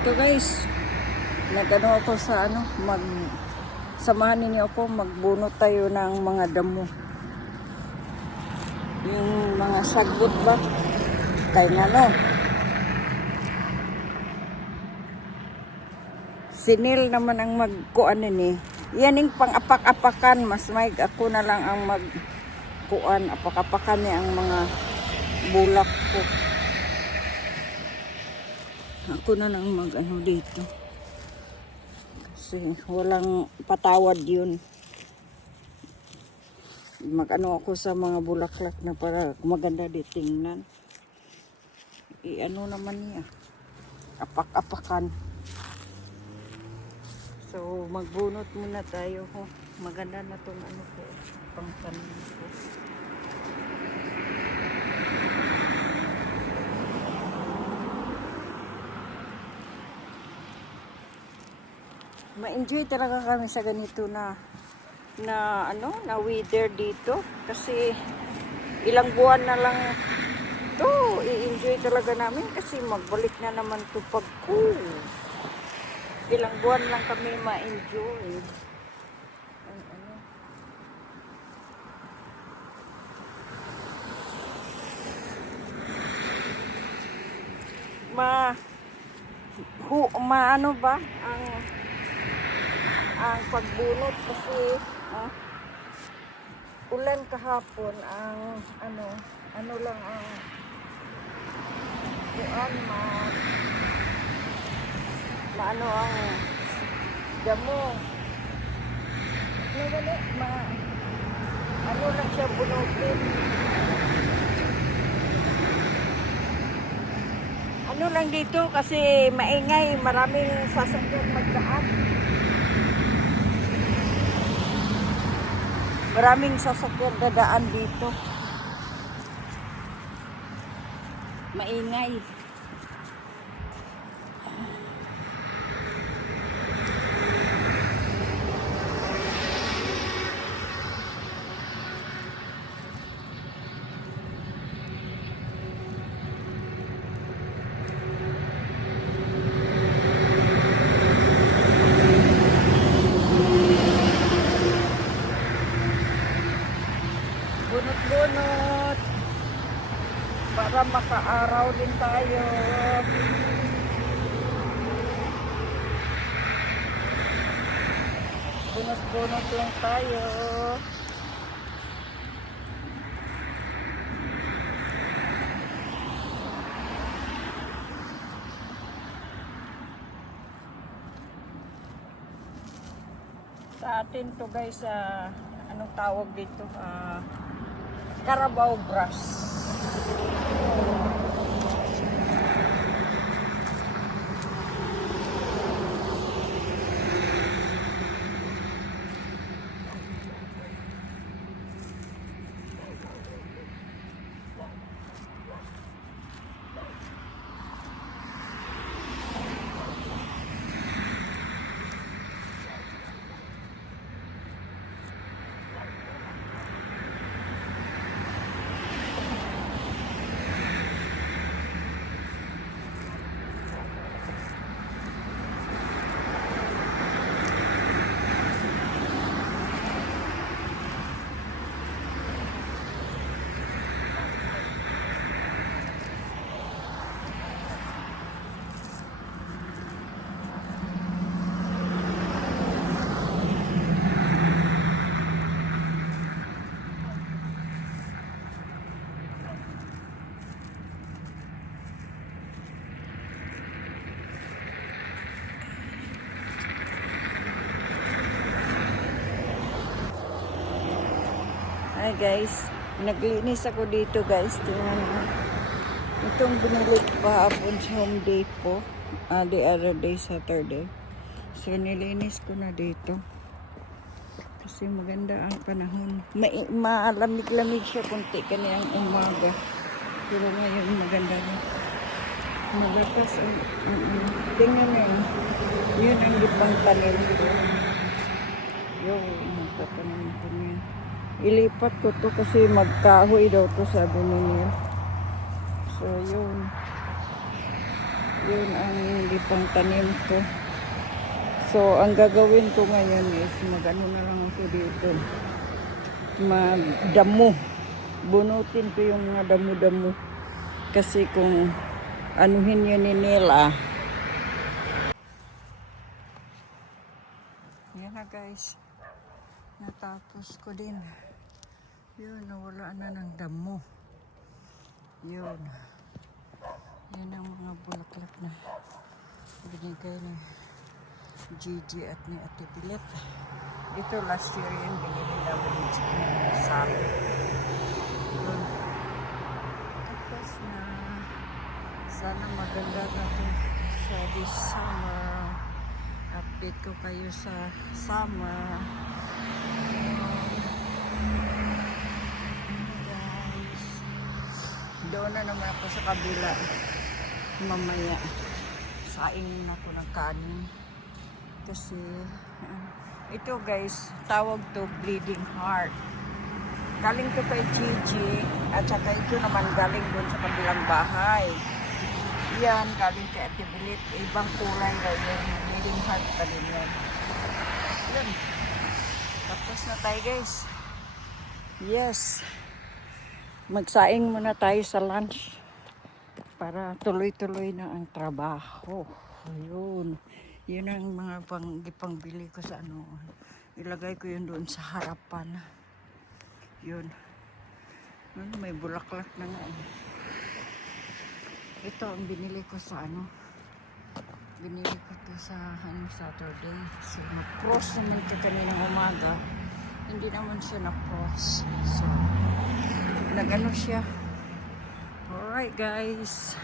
Ito guys, nagano ako sa samahan ninyo ako, magbunot tayo ng mga damo. Yung mga sagbot ba? Kaya nga sinil naman ang magkuan ni. Yan yung pang-apak-apakan, mas may ako na lang ang magkuan, apak-apakan niya ang mga bulak ko. Ako na lang mag-ano dito. Kasi walang patawad yun. Mag-ano ako sa mga bulaklak na para maganda di tingnan. I-ano naman niya. Apak-apakan. So, magbunot muna tayo. Maganda na itong ano ko. Pang-tanim ko. Ma-enjoy talaga kami sa ganito na weather dito kasi ilang buwan na lang to i-enjoy talaga namin kasi magbalik na naman to pag ilang buwan lang kami ma-enjoy. Ano ba ang pagbunot kasi ulan kahapon ang ano lang ang maano ang damo ano lang siya bunutin, ano lang dito kasi maingay, maraming sasakyan magdaan. Maraming sasakyan dadaan dito. Maingay. Bunot-bunot para makaaraw din tayo. Bunot-bunot lang tayo. Sa atin to guys, anong tawag dito? Carabao grass. Hi guys, naglinis ako dito guys. Tingnan mo. Itong binili ko kahapon sa Home Depot. The other day, Saturday. So nilinis ko na dito. Kasi maganda ang panahon. Malamig-lamig siya kunti kaniyang umaga. Pero ngayon maganda na. Malakas ang tingnan nyo. Yun ang lipang tanim ko. Yung magtatanim ko niya. Ilipat ko to kasi magkahoy daw to, sabi niya. So yun. Yun ang ipang tanim ko. So, ang gagawin ko ngayon is mag-ano na lang ako dito. Magdamo. Bunutin ko yung mga damo-damo. Kasi kung anuhin yun ni nila. Yan na guys. Natapos ko din. Yun, nawala na ng damo. Yun. Yan ang mga bulaklak na binigay ni Gigi at ni Ate Pilet. Ito last year yun, binili namin ni Gigi sa yun. Tapos na sana maganda na to sa this summer. Update ko kayo sa summer. Guys, doon na naman ako sa kabila mamaya. Saingin ako ng kanin kasi ito guys, tawag to bleeding heart. Galing to kay Gigi at saka ito naman galing doon sa kabilang bahay. Yan, galing kay Ate Bilit. Ibang kulay daw yun. Bleeding heart pa din yan. Yan. Tapos na tayo guys. Yes. Magsaing muna tayo sa lunch para tuloy-tuloy na ang trabaho. Ayun. Yun ang mga pangbili ko sa ano. Ilagay ko yun doon sa harapan. Yun. May bulaklak na nga. Ito ang binili ko sa ano. Binili ko ito sa Saturday. So, na-cross naman ito kaninang umaga. Hindi naman siya na-cross. So, nag-ano siya. Alright guys.